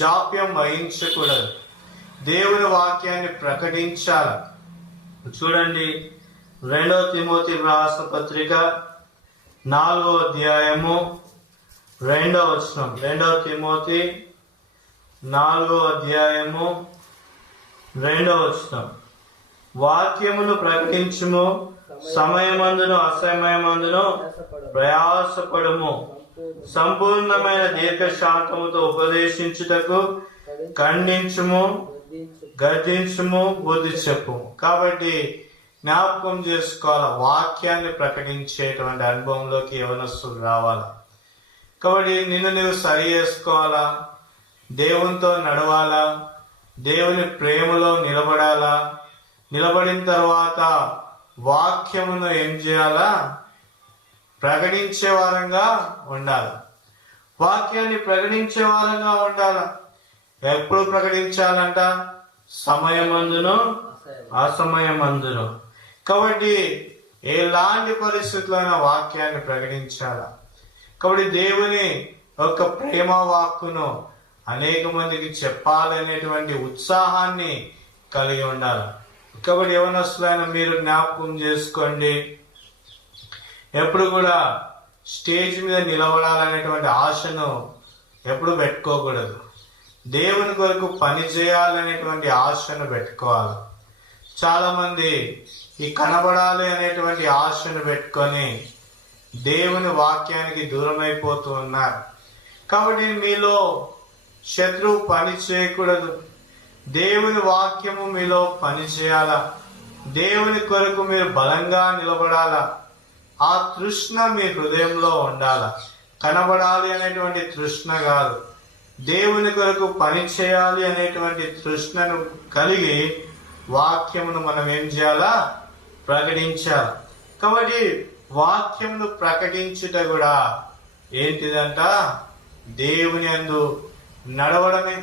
జాప్యం వహించకూడదు. దేవుని వాక్యాన్ని ప్రకటించాలి. చూడండి, 2 తిమోతి రాసిన పత్రిక 4వ అధ్యాయము 2వ వచనం. 2 తిమోతి 4వ అధ్యాయము 2వ వచనం. వాక్యమును ప్రకటించుము, సమయమందును అసమయమందును ప్రయాసపడము, సంపూర్ణమైన దీర్ఘశాంతముతో ఉపదేశించుటకు ఖండించుము, గద్దించుము, బుద్ధి చెప్పు. కాబట్టి జ్ఞాపకం చేసుకోవాలి, వాక్యాన్ని ప్రకటించేటువంటి అనుభవంలోకి యవనస్తులు రావాలా. కాబట్టి నిన్ను నువ్వు సరి చేసుకోవాలా, దేవునితో నడవాలా, దేవుని ప్రేమలో నిలబడాలా. నిలబడిన తర్వాత వాక్యమును ఏం చేయాలా? ప్రకటించే వారంగా ఉండాలి. వాక్యాన్ని ప్రకటించే వారంగా ఉండాలి. ఎప్పుడు ప్రకటించాలంట? సమయమందును అసమయమందును. కాబట్టి ఎలాంటి పరిస్థితుల్లో వాక్యాన్ని ప్రకటించాల. కాబట్టి దేవుని యొక్క ప్రేమ వాక్కును అనేక మందికి చెప్పాలనేటువంటి ఉత్సాహాన్ని కలిగి ఉండాలి. కాబట్టి యవనస్తులైన మీరు జ్ఞాపకం చేసుకోండి, ఎప్పుడు కూడా స్టేజ్ మీద నిలబడాలనేటువంటి ఆశను ఎప్పుడు పెట్టుకోకూడదు. దేవుని కొరకు పని చేయాలనేటువంటి ఆశను పెట్టుకోవాలి. చాలా మంది ఈ కనబడాలి అనేటువంటి ఆశను పెట్టుకొని దేవుని వాక్యానికి దూరం అయిపోతూ ఉన్నారు. కాబట్టి మీలో శత్రువు పని చేయకూడదు. దేవుని వాక్యము మీలో పని చేయాలా. దేవుని కొరకు మీరు బలంగా నిలబడాలా. ఆ తృష్ణ మీ హృదయంలో ఉండాలా. కనబడాలి అనేటువంటి తృష్ణ కాదు, దేవుని కొరకు పని చేయాలి అనేటువంటి తృష్ణను కలిగి వాక్యమును మనం ఏం చేయాలా? ప్రకటించాలి. కాబట్టి వాక్యమును ప్రకటించుట కూడా ఏంటిదంట? దేవుని యందు నడవడమే.